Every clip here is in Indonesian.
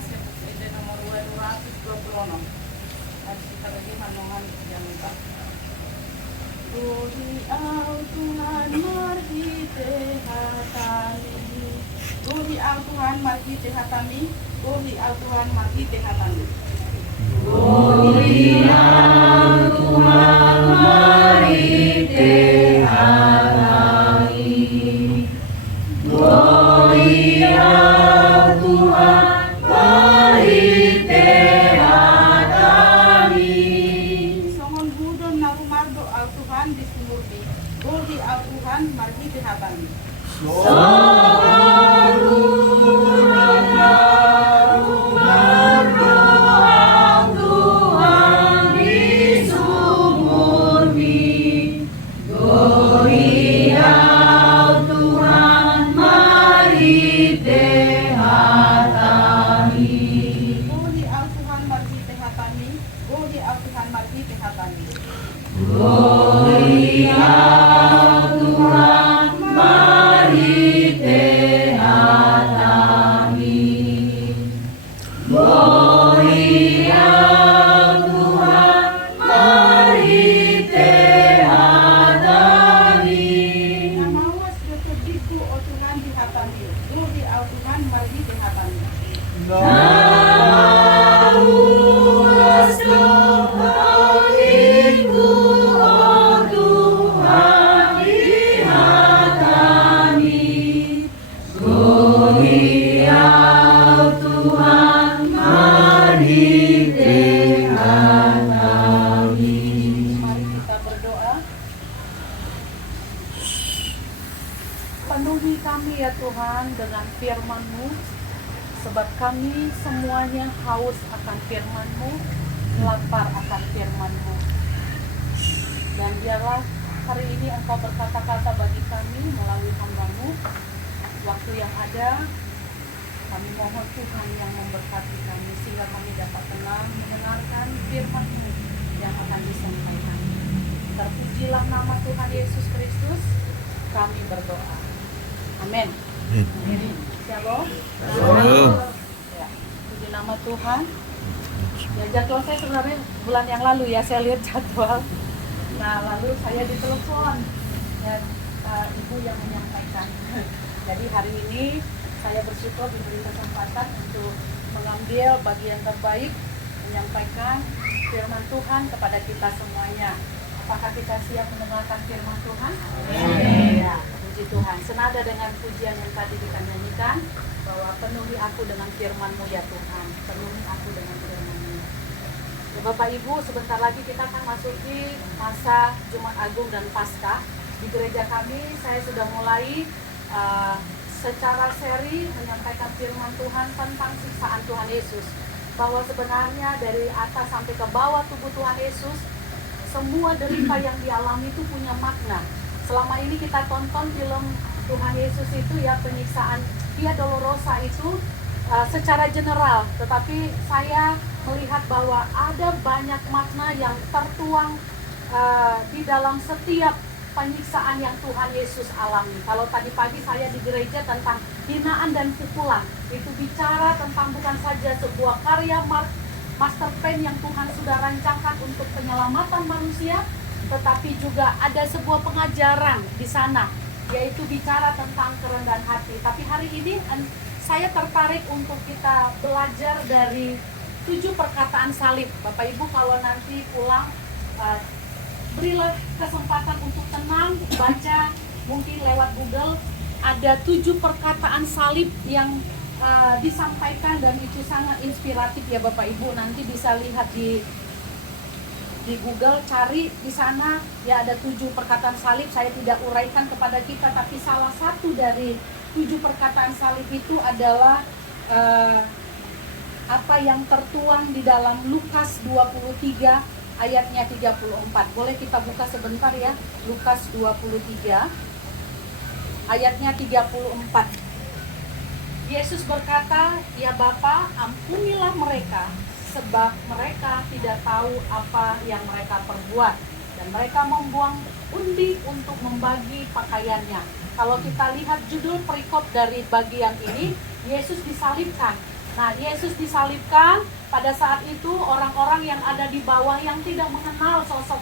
ide nomor 226. Harus kita lagi manongan yang lupa. Tuhi au Tuhan marhite hatami. Tuhi au Tuhan marhite hatami. Tuhi au Tuhan marhite hatami. Tuhi au Tuhan marhite hatami. Tuhi au Tuhan marhite hatami. Songon budon na rumardo au Tuhan di sumurbi. Tuhi au Tuhan marhite hatami. Penuhi kami ya Tuhan dengan firman-Mu, sebab kami semuanya haus akan firman-Mu, lapar akan firman-Mu. Dan biarlah hari ini Engkau berkata-kata bagi kami melalui hamba-Mu. Waktu yang ada, kami mohon Tuhan yang memberkati kami, sehingga kami dapat tenang mendengarkan firman-Mu yang akan disampaikan. Terpujilah nama Tuhan Yesus Kristus, kami berdoa. Amin. Shalom. Shalom. Ya, puji nama Tuhan. Ya, jadwal saya sebenarnya bulan yang lalu ya, saya lihat jadwal. Nah, lalu saya ditelepon dan ibu yang menyampaikan. Jadi hari ini saya bersyukur diberi kesempatan untuk mengambil bagian terbaik menyampaikan firman Tuhan kepada kita semuanya. Apakah kita siap mendengarkan firman Tuhan? Amin. Ya. Puji Tuhan, senada dengan pujian yang tadi kita nyanyikan, bahwa penuhi aku dengan firman-Mu ya Tuhan, penuhi aku dengan firman-Mu. Ya Bapak Ibu, sebentar lagi kita akan masuki masa Jumat Agung dan Paskah. Di gereja kami, saya sudah mulai secara seri menyampaikan firman Tuhan tentang siksaan Tuhan Yesus. Bahwa sebenarnya dari atas sampai ke bawah tubuh Tuhan Yesus, semua derita yang dialami itu punya makna. Selama ini kita tonton film Tuhan Yesus itu ya, penyiksaan Via Dolorosa itu secara general, tetapi saya melihat bahwa ada banyak makna yang tertuang di dalam setiap penyiksaan yang Tuhan Yesus alami. Kalau tadi pagi saya di gereja tentang hinaan dan pukulan, itu bicara tentang bukan saja sebuah karya master plan yang Tuhan sudah rancangkan untuk penyelamatan manusia, tetapi juga ada sebuah pengajaran di sana, yaitu bicara tentang kerendahan hati. Tapi hari ini saya tertarik untuk kita belajar dari 7 perkataan salib. Bapak Ibu kalau nanti pulang, berilah kesempatan untuk tenang, baca mungkin lewat Google, ada 7 perkataan salib yang disampaikan dan itu sangat inspiratif ya Bapak Ibu. Nanti bisa lihat di Google, cari di sana ya, ada 7 perkataan salib. Saya tidak uraikan kepada kita, tapi salah satu dari 7 perkataan salib itu adalah apa yang tertuang di dalam Lukas 23 ayatnya 34. Boleh kita buka sebentar ya, Lukas 23 ayatnya 34. Yesus berkata, "Ya Bapa, ampunilah mereka, sebab mereka tidak tahu apa yang mereka perbuat." Dan mereka membuang undi untuk membagi pakaiannya. Kalau kita lihat judul perikop dari bagian ini, Yesus disalibkan. Nah, Yesus disalibkan. Pada saat itu orang-orang yang ada di bawah yang tidak mengenal sosok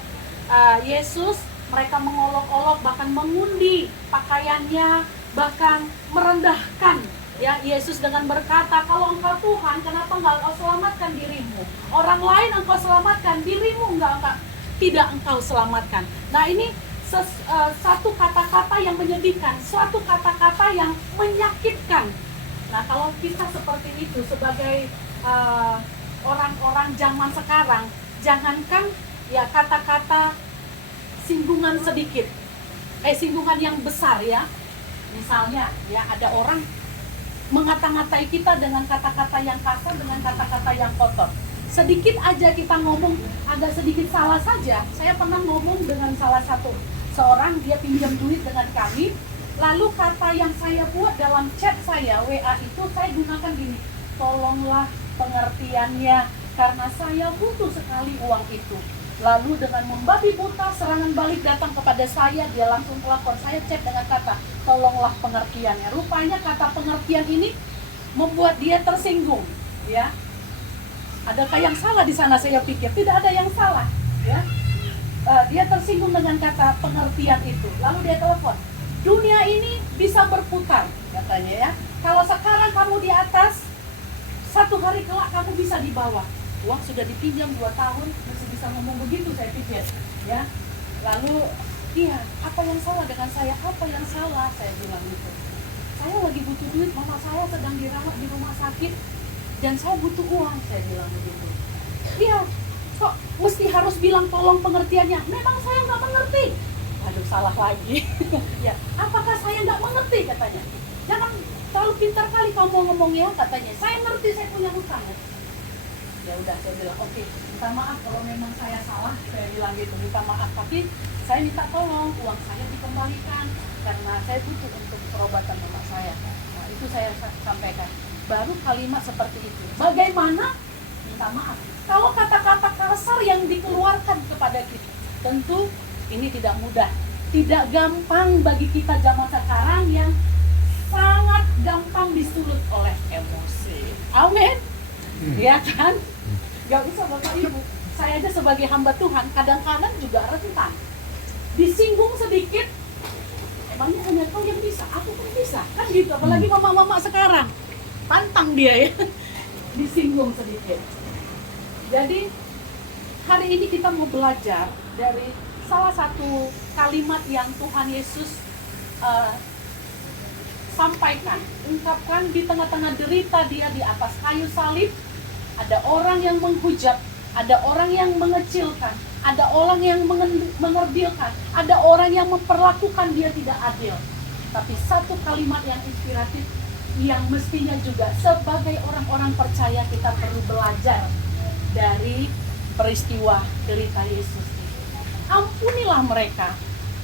Yesus, mereka mengolok-olok, bahkan mengundi pakaiannya, bahkan merendahkan ya Yesus dengan berkata, kalau engkau Tuhan, kenapa enggak engkau selamatkan dirimu? Orang lain engkau selamatkan, dirimu tidak engkau selamatkan. Nah, ini satu kata-kata yang menyedihkan, suatu kata-kata yang menyakitkan. Nah, kalau kita seperti itu sebagai orang-orang zaman sekarang, jangankan ya kata-kata singgungan sedikit, singgungan yang besar ya. Misalnya ya ada orang mengata-ngatai kita dengan kata-kata yang kasar, dengan kata-kata yang kotor. Sedikit aja kita ngomong agak sedikit salah saja. Saya pernah ngomong dengan salah satu seorang, dia pinjam duit dengan kami. Lalu kata yang saya buat dalam chat saya, WA itu saya gunakan gini, tolonglah pengertiannya karena saya butuh sekali uang itu. Lalu dengan membabi buta serangan balik datang kepada saya, dia langsung telepon. Saya chat dengan kata, tolonglah pengertiannya. Rupanya kata pengertian ini membuat dia tersinggung, ya. Adakah yang salah di sana? Saya pikir tidak ada yang salah, ya. Dia tersinggung dengan kata pengertian itu. Lalu dia telepon, dunia ini bisa berputar, katanya ya. Kalau sekarang kamu di atas, satu hari kelak kamu bisa di bawah. Uang sudah dipinjam 2 tahun, masih bisa ngomong begitu, saya pikir, ya. Lalu, iya, apa yang salah dengan saya? Apa yang salah? Saya bilang gitu. Saya lagi butuh duit, mama saya sedang dirawat di rumah sakit, dan saya butuh uang, saya bilang begitu. Iya, kok mesti harus bilang tolong pengertiannya? Memang saya nggak mengerti. Aduh, salah lagi. Ya, apakah saya nggak mengerti, katanya. Jangan terlalu pintar kali kamu ngomong ya, katanya. Saya ngerti, saya punya hutang. Ya udah, saya bilang oke, minta maaf kalau memang saya salah, saya bilang gitu, minta maaf, tapi saya minta tolong uang saya dikembalikan karena saya butuh untuk perobatan mama saya. Nah, itu saya sampaikan. Baru kalimat seperti itu. Bagaimana? Minta maaf. Kalau kata-kata kasar yang dikeluarkan kepada kita, tentu ini tidak mudah, tidak gampang bagi kita zaman sekarang yang sangat gampang disulut oleh emosi. Amin. Ya kan? Gak usah Bapak Ibu. Saya aja sebagai hamba Tuhan kadang-kadang juga rentan. Disinggung sedikit, emangnya hanya kau yang bisa, aku pun bisa. Kan gitu, apalagi mama-mama sekarang. Pantang dia ya. Disinggung sedikit. Jadi hari ini kita mau belajar dari salah satu kalimat yang Tuhan Yesus sampaikan, ungkapkan di tengah-tengah derita dia di atas kayu salib. Ada orang yang menghujat, ada orang yang mengecilkan, ada orang yang mengerdilkan, ada orang yang memperlakukan dia tidak adil. Tapi satu kalimat yang inspiratif yang mestinya juga sebagai orang-orang percaya kita perlu belajar dari peristiwa derita Yesus. Ampunilah mereka,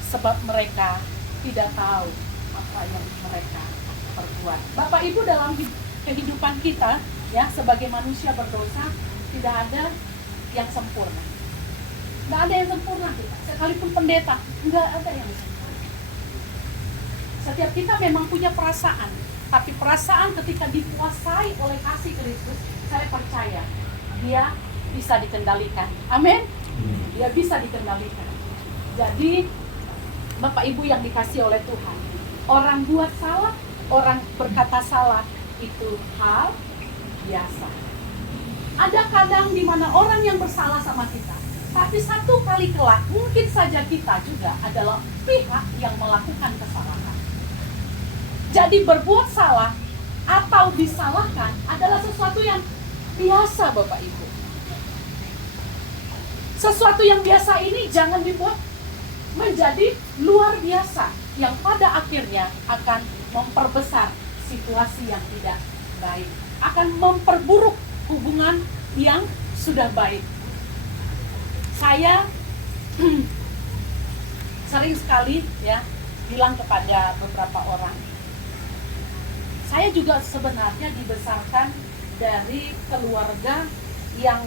sebab mereka tidak tahu apa yang mereka perbuat. Bapak Ibu, dalam kehidupan kita ya sebagai manusia berdosa tidak ada yang sempurna. Nggak ada yang sempurna kita. Sekalipun pendeta, nggak ada yang sempurna. Setiap kita memang punya perasaan, tapi perasaan ketika dikuasai oleh kasih Kristus, saya percaya dia bisa dikendalikan. Amin. Dia bisa dikendalikan. Jadi Bapak Ibu yang dikasihi oleh Tuhan, orang buat salah, orang berkata salah itu hal biasa. Ada kadang di mana orang yang bersalah sama kita, tapi satu kali kelak mungkin saja kita juga adalah pihak yang melakukan kesalahan. Jadi berbuat salah atau disalahkan adalah sesuatu yang biasa Bapak Ibu. Sesuatu yang biasa ini jangan dibuat menjadi luar biasa yang pada akhirnya akan memperbesar situasi yang tidak baik, akan memperburuk hubungan yang sudah baik. Saya sering sekali ya bilang kepada beberapa orang, saya juga sebenarnya dibesarkan dari keluarga yang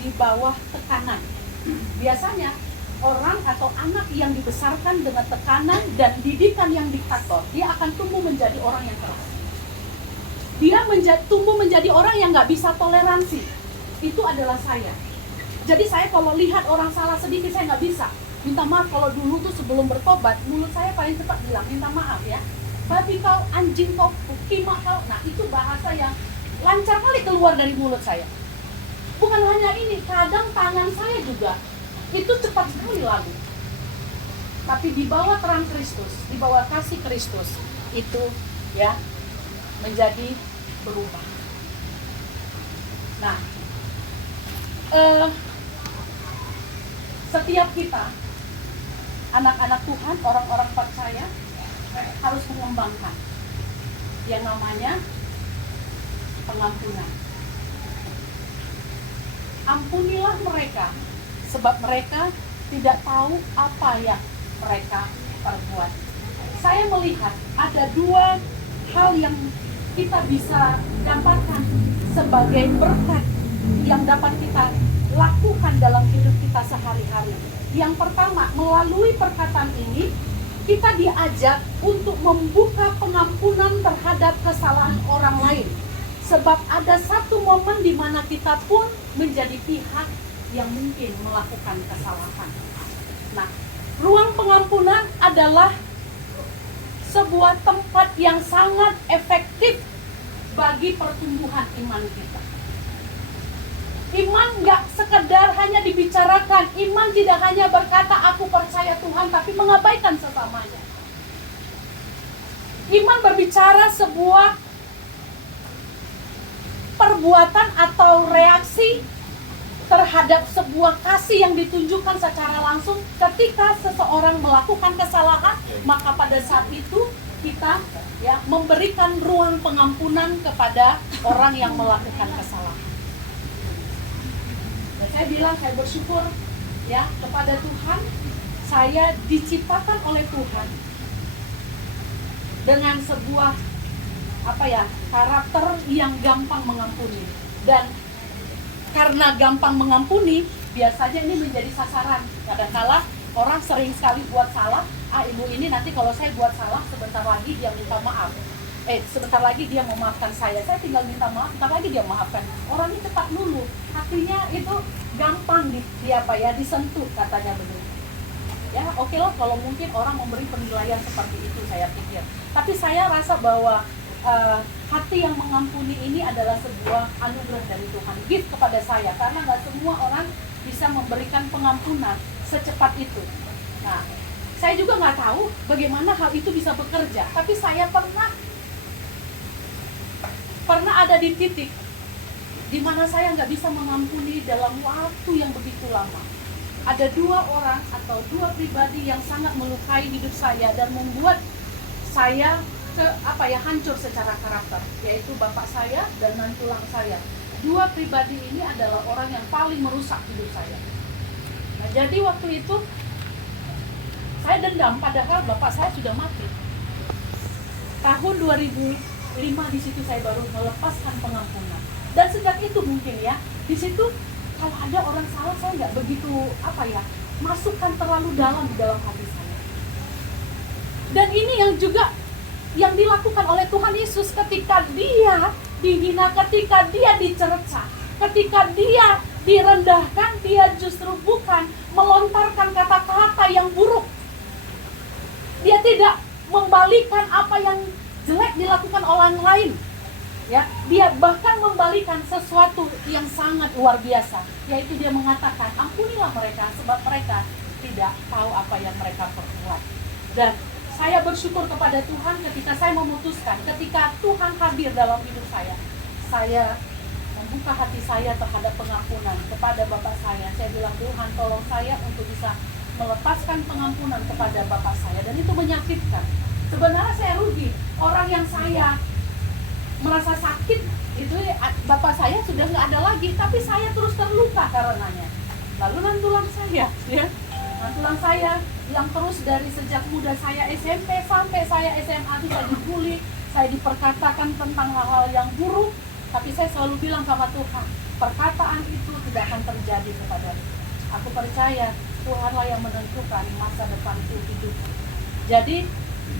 di bawah tekanan. Biasanya orang atau anak yang dibesarkan dengan tekanan dan didikan yang diktator, dia akan tumbuh menjadi orang yang keras. dia tumbuh menjadi orang yang nggak bisa toleransi. Itu adalah saya. Jadi saya kalau lihat orang salah sedikit, saya nggak bisa minta maaf. Kalau dulu tuh sebelum bertobat, mulut saya paling cepat bilang minta maaf ya. Babi kau, anjing kau, kima kau. Nah itu bahasa yang lancar kali keluar dari mulut saya. Bukan hanya ini, kadang tangan saya juga itu cepat sekali lalu. Tapi di bawah terang Kristus, di bawah kasih Kristus, itu ya menjadi berubah. Nah, setiap kita, anak-anak Tuhan, orang-orang percaya, harus mengembangkan yang namanya pengampunan. Ampunilah mereka, sebab mereka tidak tahu apa yang mereka perbuat. Saya melihat ada dua hal yang kita bisa dapatkan sebagai berkat yang dapat kita lakukan dalam hidup kita sehari-hari. Yang pertama, melalui perkataan ini, kita diajak untuk membuka pengampunan terhadap kesalahan orang lain. Sebab ada satu momen di mana kita pun menjadi pihak yang mungkin melakukan kesalahan. Nah, ruang pengampunan adalah sebuah tempat yang sangat efektif bagi pertumbuhan iman kita. Iman gak sekedar hanya dibicarakan. Iman tidak hanya berkata aku percaya Tuhan, tapi mengabaikan sesamanya. Iman berbicara sebuah perbuatan atau reaksi terhadap sebuah kasih yang ditunjukkan secara langsung. Ketika seseorang melakukan kesalahan, maka pada saat itu kita ya memberikan ruang pengampunan kepada orang yang melakukan kesalahan. Dan saya bilang, saya bersyukur ya kepada Tuhan, saya diciptakan oleh Tuhan dengan sebuah karakter yang gampang mengampuni. Dan karena gampang mengampuni, biasanya ini menjadi sasaran. Kadang-kala orang sering sekali buat salah, ibu ini nanti kalau saya buat salah, sebentar lagi dia minta maaf. Sebentar lagi dia memaafkan saya tinggal minta maaf, sebentar lagi dia maafkan. Orangnya cepat luluh, hatinya itu gampang disentuh, katanya begitu. Ya oke lah kalau mungkin orang memberi penilaian seperti itu, saya pikir. Tapi saya rasa bahwa hati yang mengampuni ini adalah sebuah anugerah dari Tuhan, gift kepada saya, karena nggak semua orang bisa memberikan pengampunan secepat itu. Nah, saya juga nggak tahu bagaimana hal itu bisa bekerja, tapi saya pernah ada di titik di mana saya nggak bisa mengampuni dalam waktu yang begitu lama. Ada dua orang atau dua pribadi yang sangat melukai hidup saya dan membuat saya hancur secara karakter, yaitu bapak saya dan nantulang saya. Dua pribadi ini adalah orang yang paling merusak hidup saya. Nah, jadi waktu itu saya dendam, padahal bapak saya sudah mati. Tahun 2005 di situ saya baru melepaskan pengampunan. Dan sejak itu mungkin ya, di situ kalau ada orang salah saya nggak begitu masukkan terlalu dalam di dalam hati saya. Dan ini yang juga yang dilakukan oleh Tuhan Yesus ketika dia dihina, ketika dia dicerca, ketika dia direndahkan, dia justru bukan melontarkan kata-kata yang buruk. Dia tidak membalikan apa yang jelek dilakukan orang lain. Ya, dia bahkan membalikan sesuatu yang sangat luar biasa, yaitu dia mengatakan, ampunilah mereka sebab mereka tidak tahu apa yang mereka perbuat. Dan saya bersyukur kepada Tuhan ketika saya memutuskan, ketika Tuhan hadir dalam hidup saya membuka hati saya terhadap pengampunan kepada bapak saya. Saya bilang, Tuhan tolong saya untuk bisa melepaskan pengampunan kepada bapak saya, dan itu menyakitkan. Sebenarnya saya rugi, orang yang saya merasa sakit itu bapak saya sudah nggak ada lagi, tapi saya terus terluka karenanya. Lalu nantulang saya nantulang saya yang terus dari sejak muda saya SMP sampai saya SMA itu saya dibully, saya diperkatakan tentang hal-hal yang buruk, tapi saya selalu bilang sama Tuhan, perkataan itu tidak akan terjadi kepadaku. Aku percaya Tuhanlah yang menentukan masa depanku hidup. Jadi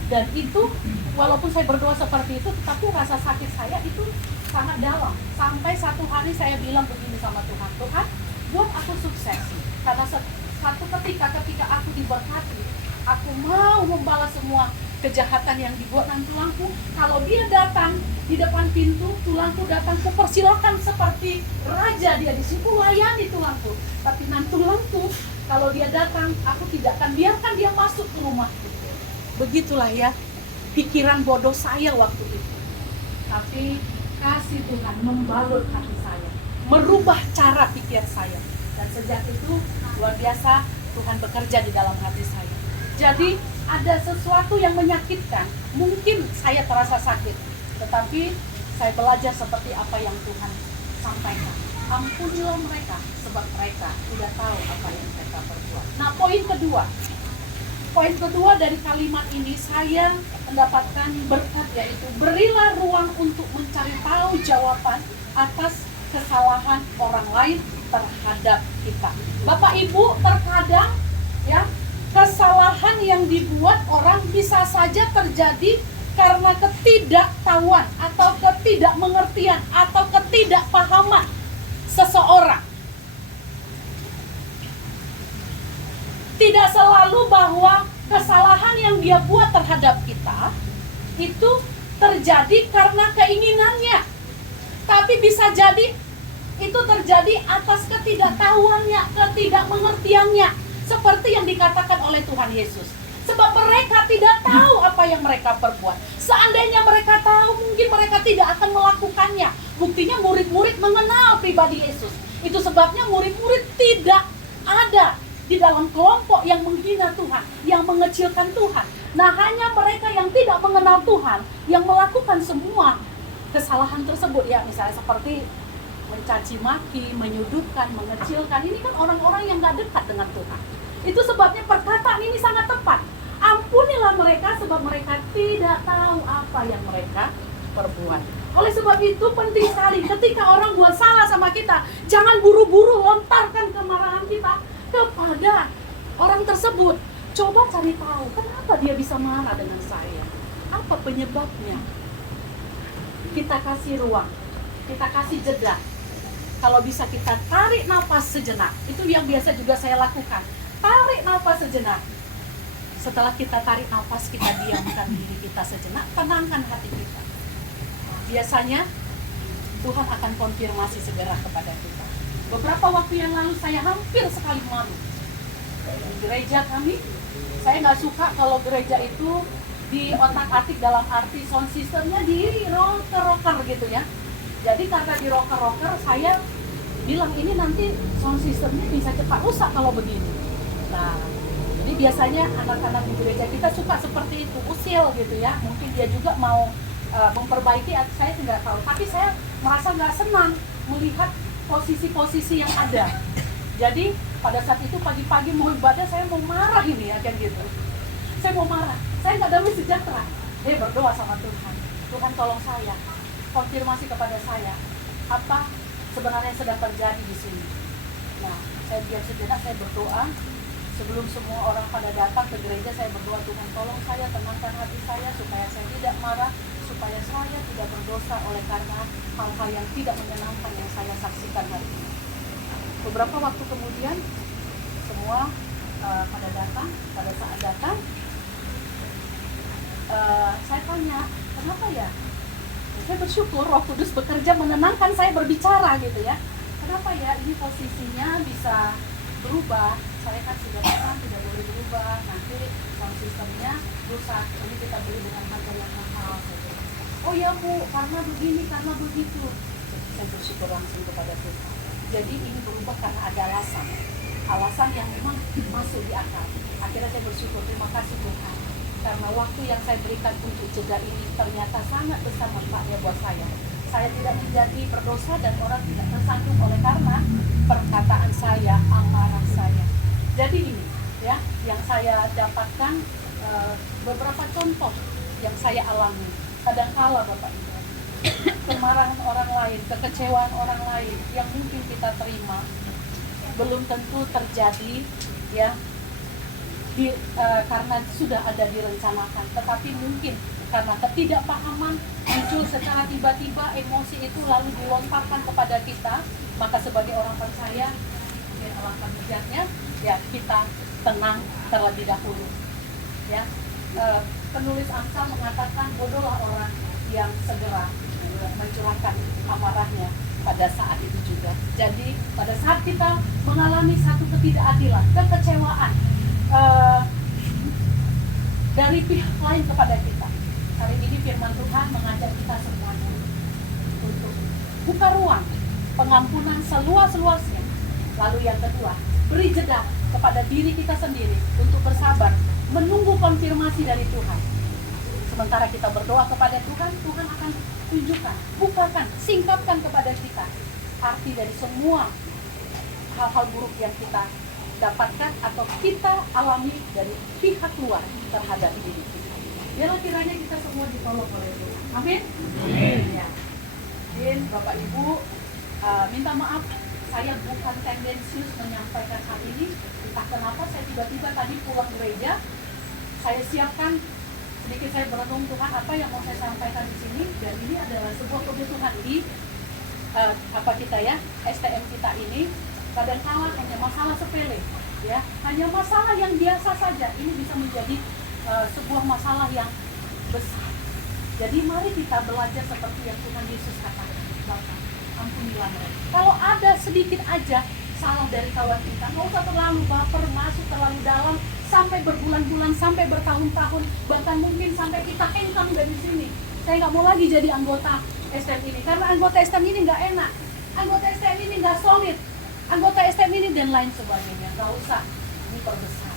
Dan itu walaupun saya berdoa seperti itu, tetapi rasa sakit saya itu sangat dalam. Sampai satu hari saya bilang begini sama Tuhan, Tuhan, buat aku sukses. Karena satu ketika aku diberkati, aku mau membalas semua kejahatan yang dibuat dengan tulangku. Kalau dia datang di depan pintu, tulangku datang, ku persilakan seperti raja dia di situ, layani tulangku. Tapi nan tulangku, kalau dia datang, aku tidak akan biarkan dia masuk ke rumahku. Begitulah ya pikiran bodoh saya waktu itu. Tapi kasih Tuhan membalut hati saya, merubah cara pikir saya. Dan sejak itu luar biasa Tuhan bekerja di dalam hati saya. Jadi ada sesuatu yang menyakitkan, mungkin saya terasa sakit, tetapi saya belajar seperti apa yang Tuhan sampaikan. Ampunilah mereka, sebab mereka tidak tahu apa yang mereka perbuat. Nah, poin kedua dari kalimat ini saya mendapatkan berkat, yaitu berilah ruang untuk mencari tahu jawaban atas kesalahan orang lain terhadap kita. Bapak Ibu, terkadang ya kesalahan yang dibuat orang bisa saja terjadi karena ketidaktahuan atau ketidakmengertian atau ketidakpahaman seseorang. Tidak selalu bahwa kesalahan yang dia buat terhadap kita itu terjadi karena keinginannya. Tapi bisa jadi itu terjadi atas ketidaktahuannya, ketidakmengertiannya. Seperti yang dikatakan oleh Tuhan Yesus. Sebab mereka tidak tahu apa yang mereka perbuat. Seandainya mereka tahu, mungkin mereka tidak akan melakukannya. Buktinya murid-murid mengenal pribadi Yesus. Itu sebabnya murid-murid tidak ada di dalam kelompok yang menghina Tuhan, yang mengecilkan Tuhan. Nah, hanya mereka yang tidak mengenal Tuhan yang melakukan semua kesalahan tersebut, ya, misalnya seperti mencaci maki, menyudutkan, mengecilkan. Ini kan orang-orang yang gak dekat dengan Tuhan. Itu sebabnya perkataan ini sangat tepat. Ampunilah mereka sebab mereka tidak tahu apa yang mereka perbuat. Oleh sebab itu penting sekali ketika orang buat salah sama kita, jangan buru-buru lontarkan kemarahan kita kepada orang tersebut. Coba cari tahu kenapa dia bisa marah dengan saya. Apa penyebabnya? Kita kasih ruang, kita kasih jeda. Kalau bisa kita tarik nafas sejenak. Itu yang biasa juga saya lakukan. Tarik nafas sejenak. Setelah kita tarik nafas, kita diamkan diri kita sejenak, tenangkan hati kita. Biasanya Tuhan akan konfirmasi segera kepada kita. Beberapa waktu yang lalu saya hampir sekali malu. Di gereja kami, saya nggak suka kalau gereja itu di otak-atik dalam arti sound systemnya di rocker gitu ya. Jadi karena di rocker saya bilang ini nanti sound systemnya bisa cepat rusak kalau begini. Nah, jadi biasanya anak-anak di gereja kita suka seperti itu, usil gitu ya. Mungkin dia juga mau memperbaiki, saya tidak tahu. Tapi saya merasa nggak senang melihat posisi-posisi yang ada. Jadi pada saat itu pagi-pagi mau ibadah saya mau marah ini ya, kayak gitu. Saya mau marah, saya nggak damai sejahtera. Saya berdoa sama Tuhan, Tuhan tolong saya, konfirmasi kepada saya apa sebenarnya yang sedang terjadi di sini. Nah, saya diam sejenak, saya berdoa. Sebelum semua orang pada datang ke gereja, saya berdoa, Tuhan tolong saya, tenangkan hati saya supaya saya tidak marah, supaya saya tidak berdosa oleh karena hal-hal yang tidak menyenangkan yang saya saksikan hari ini. Beberapa waktu kemudian semua pada datang, pada saat datang saya tanya, kenapa ya? Saya bersyukur Roh Kudus bekerja menenangkan saya berbicara gitu ya. Kenapa ya ini posisinya bisa berubah? Saya kan sudah bilang tidak boleh berubah, nanti sound sistemnya rusak. Jadi kita beli dengan harga yang mahal. Gitu. Oh ya Bu, karena begini, karena begitu. Saya bersyukur langsung kepada Tuhan. Jadi ini berubah karena ada alasan yang memang masuk di akal. Akhirnya saya bersyukur, terima kasih Tuhan. Karena waktu yang saya berikan untuk jeda ini ternyata sangat besar manfaatnya buat saya. Saya tidak menjadi berdosa dan orang tidak tersandung oleh karena perkataan saya, amarah saya. Jadi ini ya yang saya dapatkan, beberapa contoh yang saya alami. Kadangkala Bapak Ibu, kemarahan orang lain, kekecewaan orang lain yang mungkin kita terima belum tentu terjadi ya karena sudah ada direncanakan, tetapi mungkin karena ketidakpahaman muncul secara tiba-tiba, emosi itu lalu dilontarkan kepada kita, maka sebagai orang percaya, mungkin alangkah bijaknya ya kita tenang terlebih dahulu. Ya, penulis Amsal mengatakan bodohlah orang yang segera mencurahkan amarahnya pada saat itu juga. Jadi pada saat kita mengalami satu ketidakadilan, kekecewaan dari pihak lain kepada kita, hari ini firman Tuhan mengajak kita semuanya untuk buka ruang pengampunan seluas-luasnya. Lalu yang kedua, beri jeda kepada diri kita sendiri untuk bersabar, menunggu konfirmasi dari Tuhan. Sementara kita berdoa kepada Tuhan, Tuhan akan tunjukkan, bukakan, singkapkan kepada kita arti dari semua hal-hal buruk yang kita dapatkan atau kita alami dari pihak luar terhadap diri kita. Biarlah kiranya kita semua ditolong oleh Tuhan. Amin. Amin. Ya. Amin. Bapak Ibu, minta maaf, saya bukan tendensius menyampaikan hal ini. Entah kenapa saya tiba-tiba tadi pulang gereja, saya siapkan sedikit, saya berenung Tuhan apa yang mau saya sampaikan di sini, dan ini adalah sebuah kebutuhan di STM kita ini. Kadang-kala hanya masalah sepele, ya, hanya masalah yang biasa saja, ini bisa menjadi sebuah masalah yang besar. Jadi mari kita belajar seperti yang Tuhan Yesus katakan, Bapak, ampunilah mereka. Kalau ada sedikit aja salah dari kawan kita, nggak usah terlalu baper, masuk terlalu dalam, sampai berbulan-bulan, sampai bertahun-tahun, bahkan mungkin sampai kita hengkang dari sini. Saya nggak mau lagi jadi anggota STM ini, karena anggota STM ini nggak enak, anggota STM ini nggak solid, anggota STM ini dan lain sebagainya. Nggak usah diperbesar,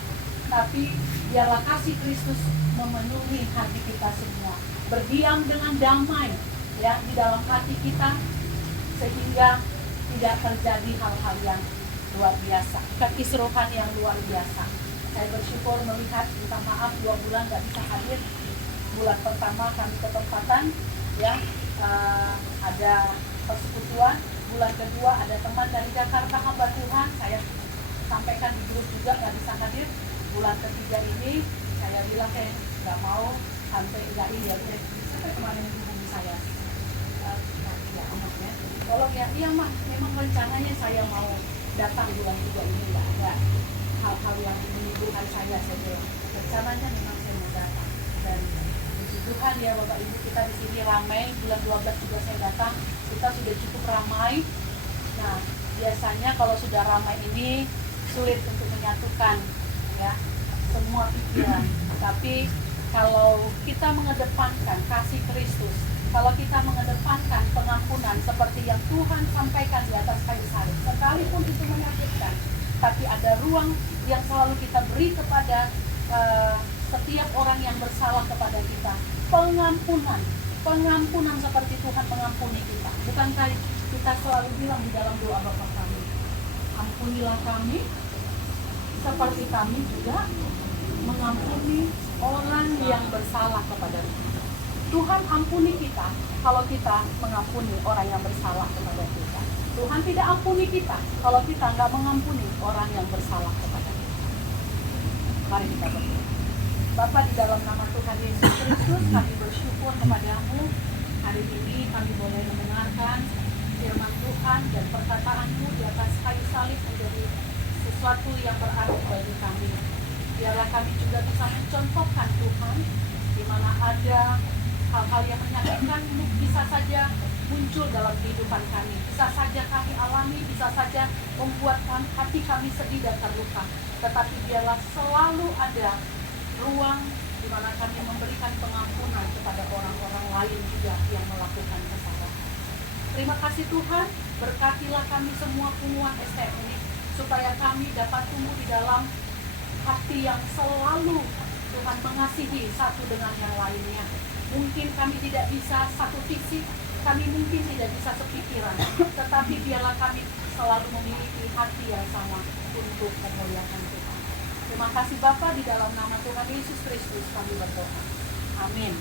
tapi biarlah kasih Kristus memenuhi hati kita semua, berdiam dengan damai ya di dalam hati kita, sehingga tidak terjadi hal-hal yang luar biasa, kekisruhan yang luar biasa. Saya bersyukur melihat, minta maaf 2 bulan nggak bisa hadir. Bulan pertama kami ketempatan ya, ada persekutuan. Bulan kedua ada teman dari Jakarta hamba Tuhan, saya sampaikan di grup juga nggak bisa hadir. Bulan ketiga ini saya bilang saya nggak mau sampai nggak ini ya, sampai kemarin hubungi saya. Ya amat ya, tolong ya, iya mah memang rencananya saya mau datang bulan 3 ini, nggak ada hal-hal yang menimbulkan saya bilang rencananya memang saya mau datang. Dan puji Tuhan ya Bapak Ibu, kita di sini ramai. Bulan 12 juga saya datang, kita sudah cukup ramai. Nah biasanya kalau sudah ramai ini sulit untuk menyatukan ya semua pikiran, tapi kalau kita mengedepankan kasih Kristus, kalau kita mengedepankan pengampunan seperti yang Tuhan sampaikan di atas kayu salib, sekalipun itu menyakitkan, tapi ada ruang yang selalu kita beri kepada setiap orang yang bersalah kepada kita. Pengampunan seperti Tuhan mengampuni kita. Bukankah kita selalu bilang di dalam doa Bapa kami, ampunilah kami seperti kami juga mengampuni orang yang bersalah kepada kita. Tuhan ampuni kita kalau kita mengampuni orang yang bersalah kepada kita. Tuhan tidak ampuni kita kalau kita nggak mengampuni orang yang bersalah kepada kita. Mari kita berdoa. Bapa, di dalam nama Tuhan Yesus Kristus, kami bersyukur kepadamu. Hari ini kami boleh mendengarkan firman Tuhan dan perkataan-Mu di atas kayu salib menjadi sesuatu yang berarti bagi kami. Biarlah kami juga bisa mencontohkan Tuhan, di mana ada hal-hal yang menyakitkan bisa saja muncul dalam kehidupan kami, bisa saja kami alami, bisa saja membuat hati kami sedih dan terluka. Tetapi biarlah selalu ada ruang di mana kami memberikan pengampunan kepada orang-orang lain juga yang melakukan kesalahan. Terima kasih Tuhan, berkatilah kami semua pengumuman STM ini, supaya kami dapat tumbuh di dalam hati yang selalu Tuhan mengasihi satu dengan yang lainnya. Mungkin kami tidak bisa satu visi, kami mungkin tidak bisa sepikiran, tetapi biarlah kami selalu memiliki hati yang sama untuk memuliakan Tuhan. Terima kasih Bapa, di dalam nama Tuhan Yesus Kristus kami berdoa. Amin.